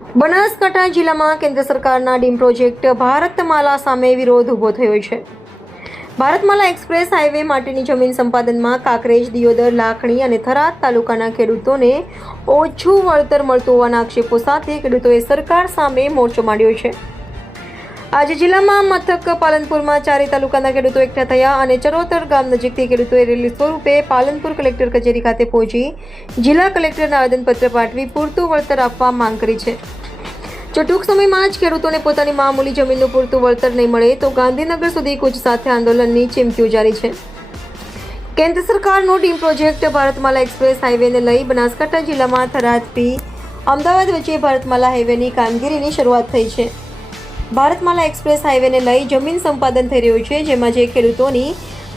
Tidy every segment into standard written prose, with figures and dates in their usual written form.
બનાસકાંઠા જિલ્લામાં કેન્દ્ર સરકારના ડીમ પ્રોજેક્ટ ભારતમાલા સામે વિરોધ ઊભો થયો છે। ભારતમાલા એક્સપ્રેસ હાઈવે માટેની જમીન સંપાદનમાં કાંકરેજ, દિયોદર, લાખણી અને થરાદ તાલુકાના ખેડૂતોને ઓછું વળતર મળતું હોવાના આક્ષેપો સાથે ખેડૂતોએ સરકાર સામે મોરચો માંડ્યો છે। આજે જિલ્લામાં મથક પાલનપુરમાં ચારે તાલુકાના ખેડૂતો એકઠા થયા અને ચરોતર ગામ નજીકથી ખેડૂતોએ રેલી સ્વરૂપે પાલનપુર કલેક્ટર કચેરી ખાતે પહોંચી જિલ્લા કલેક્ટરને આવેદનપત્ર પાઠવી પૂરતું વળતર આપવા માંગ કરી છે। જો ટૂંક સમયમાં જ ખેડૂતોને પોતાની મામૂલી જમીનનું પૂરતું વળતર નહીં મળે તો ગાંધીનગર સુધી કૂચ સાથે આંદોલનની ચીમકીઓ જારી છે। કેન્દ્ર સરકારનો ડીમ પ્રોજેક્ટ ભારતમાલા એક્સપ્રેસ હાઈવેને લઈ બનાસકાંઠા જિલ્લામાં થરાદથી અમદાવાદ વચ્ચે ભારતમાલા હાઈવેની કામગીરીની શરૂઆત થઈ છે। ભારતમાલા એક્સપ્રેસ હાઈવેને લઈ જમીન સંપાદન થઈ રહ્યું છે, જેમાં જે ખેડૂતોની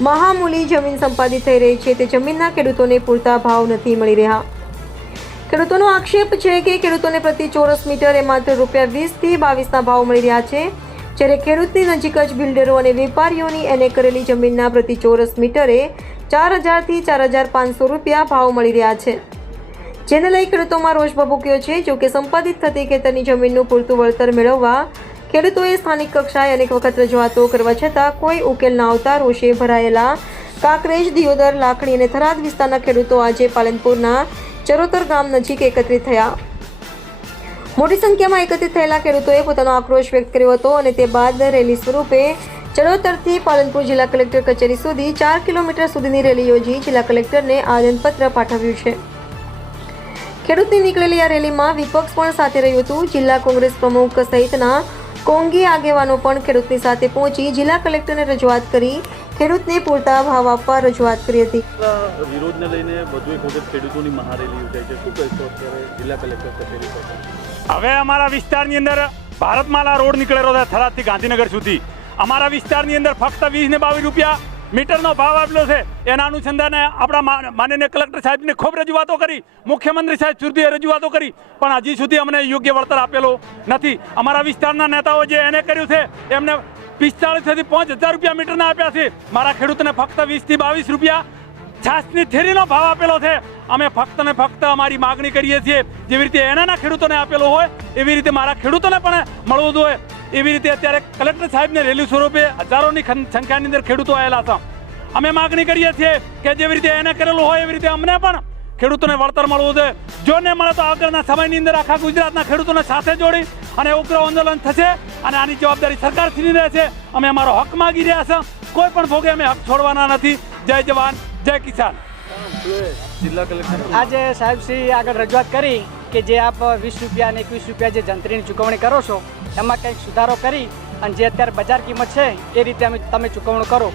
મહામૂલી જમીન સંપાદિત થઈ રહી છે તે જમીનના ખેડૂતોને પૂરતા ભાવ નથી મળી રહ્યા। ખેડૂતોનો આક્ષેપ છે કે ખેડૂતોને પ્રતિ ચોરસ મીટરે માત્ર ₹20 થી ₹22ના ભાવ મળી રહ્યા છે, જ્યારે ખેડૂતની નજીક જ બિલ્ડરો અને વેપારીઓની એને કરેલી જમીનના પ્રતિ ચોરસ મીટરે ₹4000 થી ₹4500 ભાવ મળી રહ્યા છે, જેને લઈ ખેડૂતોમાં રોષ ભભૂક્યો છે। જોકે સંપાદિત થતી ખેતરની જમીનનું પૂરતું વળતર મેળવવા ખેડૂતોએ સ્થાનિક કક્ષાએ અનેક વખત રજૂઆતો કરવા છતાં કોઈ ઉકેલ ન આવતા રોષે ભરાયેલા કાંકરેજ, દિયોદર, લાખણી અને થરાદ વિસ્તારના ખેડૂતો આજે પાલનપુરના ચરોતર ગામ નજીક એકત્રિત થયા। મોટી સંખ્યામાં એકત્રિત થયેલા ખેડૂતોએ પોતાનો આક્રોશ વ્યક્ત કર્યો હતો અને તે બાદ રેલી સ્વરૂપે ચરોતરથી પાલનપુર જિલ્લા કલેક્ટર કચેરી સુધી 4 કિલોમીટર સુધીની રેલી યોજી જિલ્લા કલેક્ટરને આવેદનપત્ર પાઠવ્યું છે। ખેડૂતની નીકળેલી આ રેલીમાં વિપક્ષ પણ સાથે રહ્યું હતું। જિલ્લા કોંગ્રેસ પ્રમુખ સહિતના કોંગી આગેવાનો પણ ખેડૂતની સાથે પહોંચી જિલ્લા કલેક્ટરને રજૂઆત કરી ખેડૂતને પૂરતા ભાવ આપવા રજૂઆત કરી હતી। વિરોધને લઈને વધુ એક વખત ખેડૂતોની મહારેલી યોજાઈ છે, શું કહેશો અત્યારે જિલ્લા કલેક્ટર કચેરી પર? હવે અમારા વિસ્તારની અંદર ભારતમાલા રોડ નીકળેલો છે થરાદથી ગાંધીનગર સુધી। અમારા વિસ્તારની અંદર ફક્ત 20 ને 22 રૂપિયા મીટરનો ભાવ આપેલો છે। એના અનુસંધાને આપણા માનનીય કલેક્ટર સાહેબને ખૂબ રજૂઆતો કરી, મુખ્યમંત્રી સાહેબ સુધી રજૂઆતો કરી, પણ હજી સુધી અમને યોગ્ય વળતર આપેલો નથી। અમારા વિસ્તારના નેતાઓ જે એને કર્યું છે એમને 45 થી 5000 રૂપિયા મીટરના આપ્યા છે। મારા ખેડૂતને ફક્ત 20 થી 22 રૂપિયા છાસની થેલીનો ભાવ આપેલો છે। અમે ફક્ત ને ફક્ત અમારી માગણી કરીએ છીએ, જેવી રીતે એનાના ખેડૂતોને આપેલો હોય એવી રીતે મારા ખેડૂતોને પણ મળવું જોઈએ। એવી રીતે અત્યારે કલેક્ટર સાહેબને રેલી સ્વરૂપે હજારોની સંખ્યાની અંદર ખેડૂતો આવેલા છે। અમે માગણી કરીએ છીએ કે જેવી રીતે એને કરેલું હોય એવી રીતે અમને પણ ખેડૂતોને વળતર મળવું જોઈએ। જો ને મળે તો આગળના સમયની અંદર આખા ગુજરાતના ખેડૂતોને સાથે જોડી અને ઉગ્ર આંદોલન થશે અને આની જવાબદારી સરકારશ્રીની રહેશે। અમે અમારો હક માગી રહ્યા છે, કોઈ પણ ભોગે અમે હક છોડવાના નથી। જય જવાન, જય કિસાન। જિલ્લા કલેક્ટર આજે સાહેબશ્રી આગળ રજૂઆત કરી કે જે આપ 20 રૂપિયા અને 21 રૂપિયા જે જંત્રીની ચૂકવણી કરો છો એમાં કંઈક સુધારો કરી અને જે અત્યારે બજાર કિંમત છે એ રીતે તમે ચૂકવણું કરો।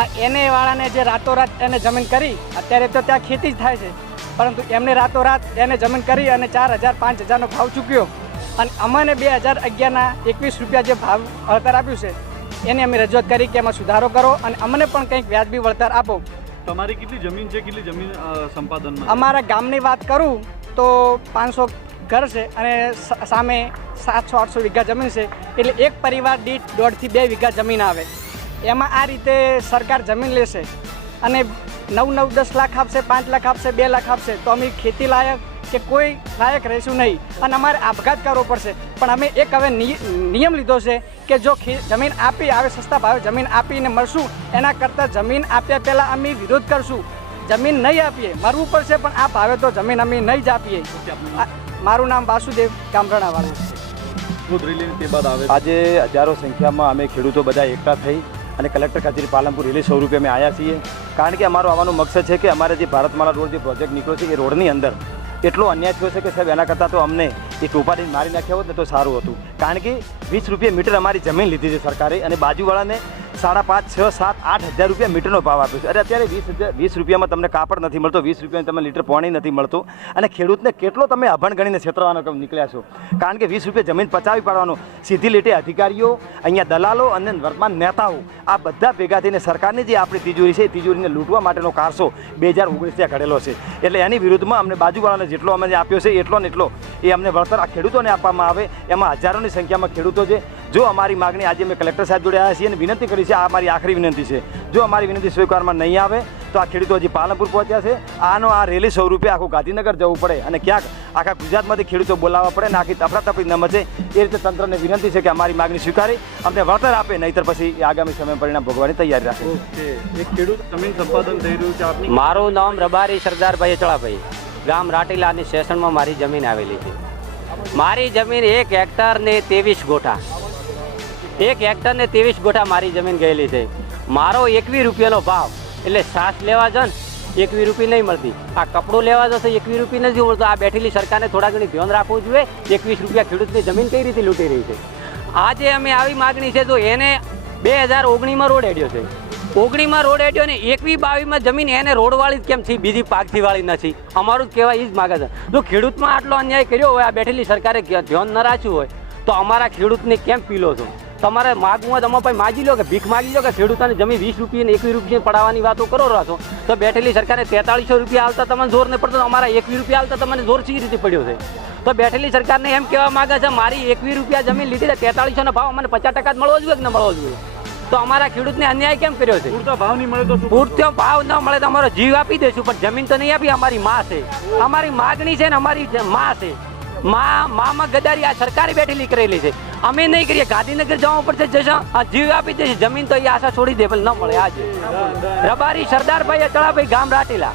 આ એને વાળાને જે રાતોરાત એને જમીન કરી, અત્યારે તો ત્યાં ખેતી જ થાય છે, પરંતુ એમને રાતોરાત એને જમીન કરી અને 4000 5000નો ભાવ ચૂક્યો અને અમને 2011ના 21 રૂપિયા જે ભાવ વળતર આપ્યું છે એને અમે રજૂઆત કરી કે એમાં સુધારો કરો અને અમને પણ કંઈક વ્યાજબી વળતર આપો। તમારી કેટલી જમીન છે, કેટલી જમીન સંપાદનમાં? અમારા ગામની વાત કરું તો 500 ઘર છે અને સામે 700-800 વીઘા જમીન છે, એટલે એક પરિવાર દીઠ 1.5 થી 2 વીઘા જમીન આવે। એમાં આ રીતે સરકાર જમીન લેશે અને 9-10 લાખ આપશે, 5 લાખ આપશે, 2 લાખ આપશે તો અમે ખેતી લાયક કે કોઈ લાયક રહીશું નહીં અને અમારે આપઘાત કરવો પડશે। પણ અમે એક હવે નિયમ લીધો છે કે જો જમીન આપી આવે સસ્તા ભાવે જમીન આપીને મળશું, એના કરતાં જમીન આપ્યા પહેલાં અમે વિરોધ કરશું। જમીન નહીં આપીએ, મરવું પડશે પણ આ ભાવે તો જમીન અમે નહીં જ આપીએ। મારું નામ વાસુદેવ ગામરણાવાળા। આજે હજારો સંખ્યામાં અમે ખેડૂતો બધા એકઠા થઈ અને કલેક્ટર કચેરી પાલનપુર રેલી સ્વરૂપે અમે આવ્યા છીએ, કારણ કે અમારો આવવાનો મકસદ છે કે અમારે જે ભારતમાલા રોડ જે પ્રોજેક્ટ નીકળ્યો છે એ રોડની અંદર એટલો અન્યાય થયો છે કે સાહેબ એના કરતાં તો અમને એ ટોપાડીને મારી નાખ્યા હોત ને તો સારું હતું। કારણ કે 20 રૂપિયા મીટર અમારી જમીન લીધી છે સરકારે અને બાજુવાળાને 5.5, 6, 7, 8 હજાર રૂપિયા મીટરનો ભાવ આપ્યો છે। અરે અત્યારે 20 રૂપિયામાં તમને કાપડ નથી મળતો, 20 રૂપિયામાં તમને લીટર પાણી નથી મળતું અને ખેડૂતને કેટલો તમે અભણ ગણીને છેતરવાનો નીકળ્યા છો। કારણ કે 20 રૂપિયા જમીન પચાવી પાડવાનો, સીધી લીટે અધિકારીઓ, અહીંયા દલાલો અને વર્તમાન નેતાઓ આ બધા ભેગા થઈને સરકારની જે આપણી તિજોરી છે એ તિજોરીને લૂંટવા માટેનો કારસો 2019 ઘડેલો છે। એટલે એની વિરુદ્ધમાં અમને બાજુવાળાને જેટલો અમે આપ્યો છે એટલો ને એટલો એ અમને વળતર આ ખેડૂતોને આપવામાં આવે। એમાં હજારોની સંખ્યામાં ખેડૂતો છે। જો અમારી માગણી આજે અમે કલેક્ટર સાહેબ જોડે આવ્યા છીએ અને વિનંતી કરી છે, આ અમારી આખરી વિનંતી છે, જો અમારી વિનંતી સ્વીકારવામાં નહીં આવે તો આ ખેડૂતો હજી પાલનપુર પહોંચ્યા છે. આનો આ રેલી સ્વરૂપે આખું ગાંધીનગર જવું પડે અને ક્યાંક આખા ગુજરાતમાંથી ખેડૂતો બોલાવવા પડે ને આખી તફરાતફરી ન મચે એ રીતે તંત્રને વિનંતી છે કે અમારી માગણી સ્વીકારી અમને વળતર આપે, નહીંતર પછી આગામી સમય પરિણામ ભોગવવાની તૈયારી રાખે. ઓકે, એક ખેડૂત જમીન સંપાદન થઈ રહ્યું છે આપની. મારું નામ રબારી સરદારભાઈ અચળાભાઈ, ગામ રાટીલાની સ્ટેશનમાં મારી જમીન આવેલી છે. મારી જમીન 1 હેક્ટર ને 23 ગોઠા, 1 હેક્ટર ને 23 ગોઠા મારી જમીન ગયેલી છે. મારો 21 રૂપિયાનો ભાવ, એટલે સાસ લેવા જો ને 21 રૂપિયા નહીં મળતી, આ કપડું લેવા જશે 21 રૂપિયા નથી મળતું. આ બેઠેલી સરકારને થોડા ઘણી ધ્યાન રાખવું જોઈએ. 21 રૂપિયા ખેડૂતની જમીન કઈ રીતે લૂંટી રહી છે. આજે અમે આવી માગણી છે તો એને 2019માં રોડ એડ્યો છે, 19માં રોડ એડ્યો ને 21-22માં જમીન એને રોડવાળી કેમ થી બીજી પાકથી વાળી નથી. અમારું જ કહેવાય એ જ માગે છે. જો ખેડૂતમાં આટલો અન્યાય કર્યો હોય, આ બેઠેલી સરકારે ધ્યાન ન રાખ્યું હોય તો અમારા ખેડૂતને કેમ પીલો છો? તમારે માગવું હોય તમે ભાઈ માગી લો, કે ભીખ માગી લો, કે ખેડૂતોને જમીન 20 રૂપિયા ને 21 રૂપિયા પડાવવાની વાતો કરો છો. તો બેઠેલી સરકારે 4300 રૂપિયા હાલતા તમને જોર નહીં પડતો, અમારા 21 રૂપિયા હાલતા તમને જોર સી રીતે પડ્યો છે? તો બેઠેલી સરકારને એમ કહેવા માંગે છે મારી 21 રૂપિયા જમીન લીધી છે, 4300 ભાવ અમને 50% જ મળવો જોઈએ કે ન મળવો જોઈએ? તો અમારા ખેડૂતને અન્યાય કેમ કર્યો છે? પૂરતો ભાવ નહીં મળે તો શું? પૂરતો ભાવ ન મળે તો અમારો જીવ આપી દઈશું, પણ જમીન તો નહીં આપી. અમારી માં છે, અમારી માગણી છે ને અમારી માં છે. માં ગદારી આ સરકારે બેઠેલી કરેલી છે, અમે નહીં કરીએ. ગાંધીનગર જવા પડશે, જશો જીવ આપી દેશે. જમીન તો એ આશા છોડી દે, પણ ન મળે. આજે રબારી સરદારભાઈ અચળાભાઈ, ગામ રાટીલા.